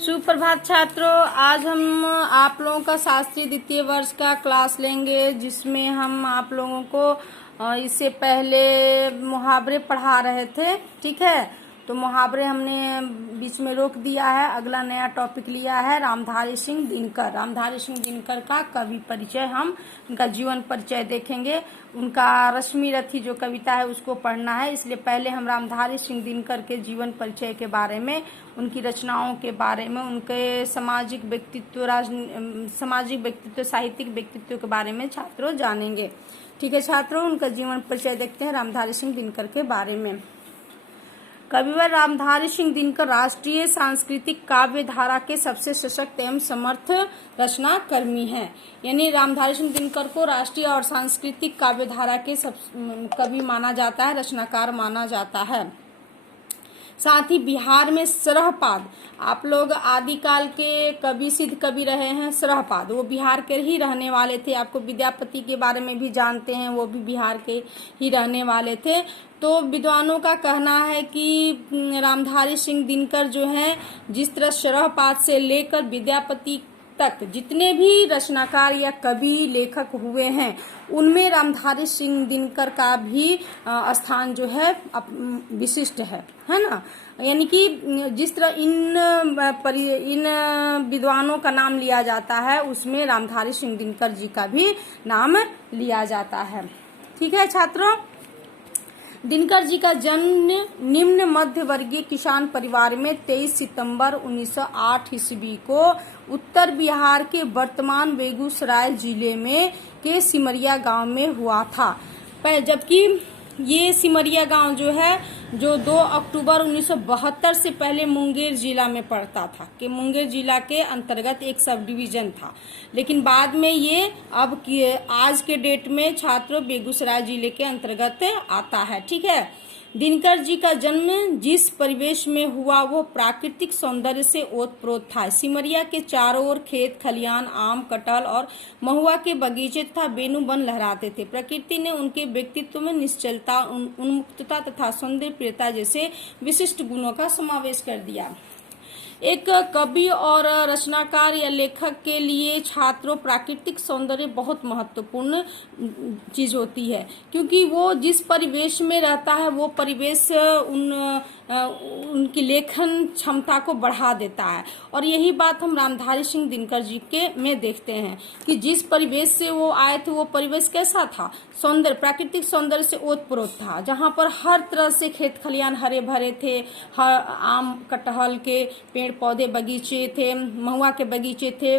सुप्रभात छात्रों, आज हम आप लोगों का शास्त्रीय द्वितीय वर्ष का क्लास लेंगे, जिसमें हम आप लोगों को इससे पहले मुहावरे पढ़ा रहे थे। ठीक है, तो मुहावरे हमने बीच में रोक दिया है। अगला नया टॉपिक लिया है रामधारी सिंह दिनकर। रामधारी सिंह दिनकर का कवि परिचय, हम उनका जीवन परिचय देखेंगे। उनका रश्मि रथी जो कविता है उसको पढ़ना है, इसलिए पहले हम रामधारी सिंह दिनकर के जीवन परिचय के बारे में, उनकी रचनाओं के बारे में, उनके सामाजिक व्यक्तित्व, साहित्यिक व्यक्तित्व के बारे में छात्रों जानेंगे। ठीक है छात्रों, उनका जीवन परिचय देखते हैं रामधारी सिंह दिनकर के बारे में। कविवर रामधारी सिंह दिनकर राष्ट्रीय सांस्कृतिक काव्य धारा के सबसे सशक्त एवं समर्थ रचनाकर्मी हैं। यानी रामधारी सिंह दिनकर को राष्ट्रीय और सांस्कृतिक काव्य धारा के कवि माना जाता है, रचनाकार माना जाता है। साथ ही बिहार में सरहपाद, आप लोग आदिकाल के कवि सिद्ध कवि रहे हैं सरहपाद, वो बिहार के ही रहने वाले थे। आपको विद्यापति के बारे में भी जानते हैं, वो भी बिहार के ही रहने वाले थे। तो विद्वानों का कहना है कि रामधारी सिंह दिनकर जो है, जिस तरह सरहपाद से लेकर विद्यापति तक जितने भी रचनाकार या कवि लेखक हुए हैं, उनमें रामधारी सिंह दिनकर का भी स्थान जो है विशिष्ट है ना। यानी कि जिस तरह इन विद्वानों का नाम लिया जाता है, उसमें रामधारी सिंह दिनकर जी का भी नाम लिया जाता है। ठीक है छात्रों, दिनकर जी का जन्म निम्न मध्य वर्गीय किसान परिवार में 23 सितंबर 1908 ईस्वी को उत्तर बिहार के वर्तमान बेगूसराय जिले में के सिमरिया गांव में हुआ था। जबकि ये सिमरिया गांव जो है, जो 2 अक्टूबर 1972 से पहले मुंगेर जिला में पड़ता था, कि मुंगेर जिला के अंतर्गत एक सब डिवीजन था। लेकिन बाद में ये आज के डेट में छात्रों बेगूसराय जिले के अंतर्गत आता है। ठीक है, दिनकर जी का जन्म जिस परिवेश में हुआ वो प्राकृतिक सौंदर्य से ओतप्रोत था। सिमरिया के चारों ओर खेत खलियान, आम, कटहल और महुआ के बगीचे तथा बेनु वन लहराते थे। प्रकृति ने उनके व्यक्तित्व में निश्चलता, उन्मुक्तता तथा सौंदर्य प्रियता जैसे विशिष्ट गुणों का समावेश कर दिया। एक कवि और रचनाकार या लेखक के लिए छात्रों प्राकृतिक सौंदर्य बहुत महत्वपूर्ण चीज होती है, क्योंकि वो जिस परिवेश में रहता है वो परिवेश उनकी लेखन क्षमता को बढ़ा देता है। और यही बात हम रामधारी सिंह दिनकर जी के में देखते हैं कि जिस परिवेश से वो आए थे, वो परिवेश कैसा था, सौंदर्य, प्राकृतिक सौंदर्य से ओतप्रोत था, जहाँ पर हर तरह से खेत खलियान हरे भरे थे, हर आम कटहल के पेड़ पौधे बगीचे थे, महुआ के बगीचे थे,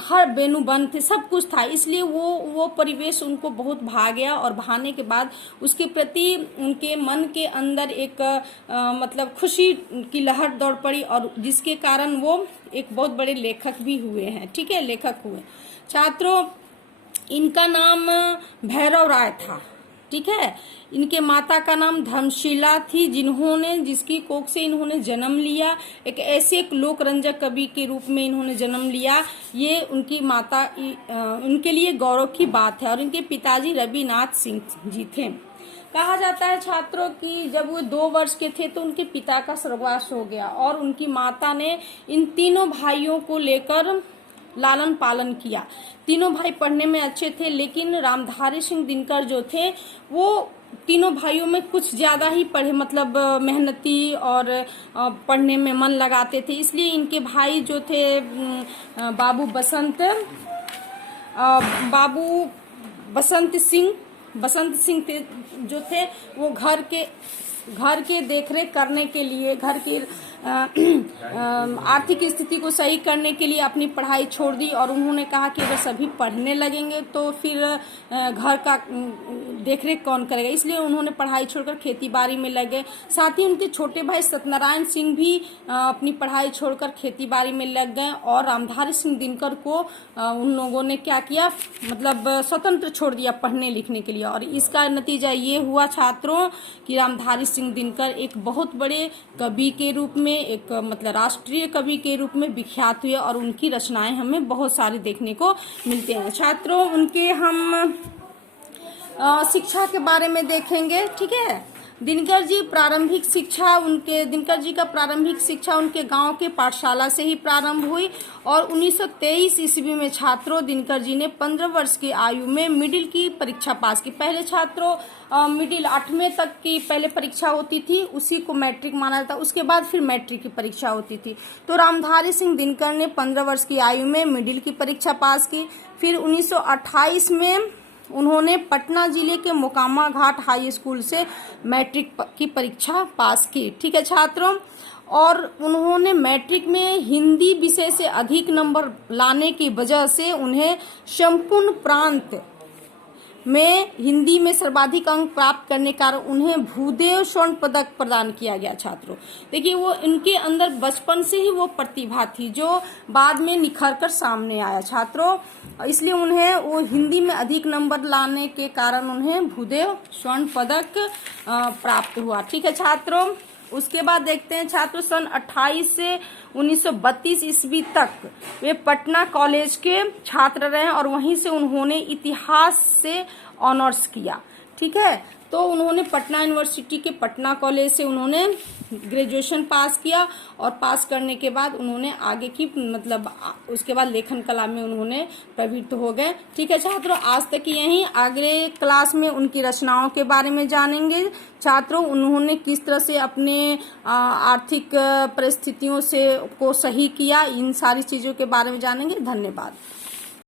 हर बेनु वन थे, सब कुछ था। इसलिए वो परिवेश उनको बहुत भा गया, और भाने के बाद उसके प्रति उनके मन के अंदर एक मतलब खुशी की लहर दौड़ पड़ी, और जिसके कारण वो एक बहुत बड़े लेखक भी हुए हैं। ठीक है, लेखक हुए छात्रों। इनका नाम भैरव राय था। ठीक है, इनके माता का नाम धर्मशीला थी, जिसकी कोख से इन्होंने जन्म लिया। एक ऐसे एक लोक रंजक कवि के रूप में इन्होंने जन्म लिया। ये उनकी माता उनके लिए गौरव की बात है। और इनके पिताजी रविनाथ सिंह जी थे। कहा जाता है छात्रों कि जब वो 2 वर्ष के थे तो उनके पिता का स्वर्गवास हो गया, और उनकी माता ने इन तीनों भाइयों को लेकर लालन पालन किया। तीनों भाई पढ़ने में अच्छे थे, लेकिन रामधारी सिंह दिनकर जो थे वो तीनों भाइयों में कुछ ज्यादा ही पढ़े, मतलब मेहनती और पढ़ने में मन लगाते थे। इसलिए इनके भाई जो थे बाबू बसंत सिंह जो थे, वो घर के देखरेख करने के लिए, घर की आर्थिक स्थिति को सही करने के लिए अपनी पढ़ाई छोड़ दी, और उन्होंने कहा कि अगर सभी पढ़ने लगेंगे तो फिर घर का देखरेख कौन करेगा। इसलिए उन्होंने पढ़ाई छोड़कर खेती-बाड़ी में लगे। साथ ही उनके छोटे भाई सत्यनारायण सिंह भी अपनी पढ़ाई छोड़कर खेती-बाड़ी में लग गए, और रामधारी सिंह दिनकर को उन लोगों ने क्या किया, मतलब स्वतंत्र छोड़ दिया पढ़ने लिखने के लिए। और इसका नतीजा ये हुआ छात्रों कि रामधारी सिंह दिनकर एक बहुत बड़े कवि के रूप में, एक मतलब राष्ट्रीय कवि के रूप में विख्यात हुए, और उनकी रचनाएं हमें बहुत सारी देखने को मिलते हैं। छात्रों, उनके हम शिक्षा के बारे में देखेंगे। ठीक है, दिनकर जी का प्रारंभिक शिक्षा उनके गांव के पाठशाला से ही प्रारंभ हुई और 1923 ईस्वी में छात्रों दिनकर जी ने 15 वर्ष की आयु में मिडिल की परीक्षा पास की। पहले छात्रों मिडिल 8वें तक की पहले परीक्षा होती थी, उसी को मैट्रिक माना जाता, उसके बाद फिर मैट्रिक की परीक्षा होती थी। तो रामधारी सिंह दिनकर ने 15 वर्ष की आयु में मिडिल की परीक्षा पास की। फिर 1928 में उन्होंने पटना जिले के मोकामा घाट हाई स्कूल से मैट्रिक की परीक्षा पास की। ठीक है छात्रों, और उन्होंने मैट्रिक में हिंदी विषय से अधिक नंबर लाने की वजह से उन्हें संपूर्ण प्रांत में हिंदी में सर्वाधिक अंक प्राप्त करने के कारण उन्हें भूदेव स्वर्ण पदक प्रदान किया गया। छात्रों देखिए, वो इनके अंदर बचपन से ही वो प्रतिभा थी जो बाद में निखर कर सामने आया छात्रों, इसलिए उन्हें वो हिंदी में अधिक नंबर लाने के कारण उन्हें भूदेव स्वर्ण पदक प्राप्त हुआ। ठीक है छात्रों, उसके बाद देखते हैं छात्रों सन 28 से 1932 ईस्वी तक वे पटना कॉलेज के छात्र रहे और वहीं से उन्होंने इतिहास से ऑनर्स किया। ठीक है, तो उन्होंने पटना यूनिवर्सिटी के पटना कॉलेज से उन्होंने ग्रेजुएशन पास किया और पास करने के बाद उन्होंने आगे की उसके बाद लेखन कला में उन्होंने प्रवृत्त हो गए। ठीक है छात्रों, आज तक यहीं, अगले क्लास में उनकी रचनाओं के बारे में जानेंगे। छात्रों उन्होंने किस तरह से अपने आर्थिक परिस्थितियों को सही किया, इन सारी चीजों के बारे में जानेंगे। धन्यवाद।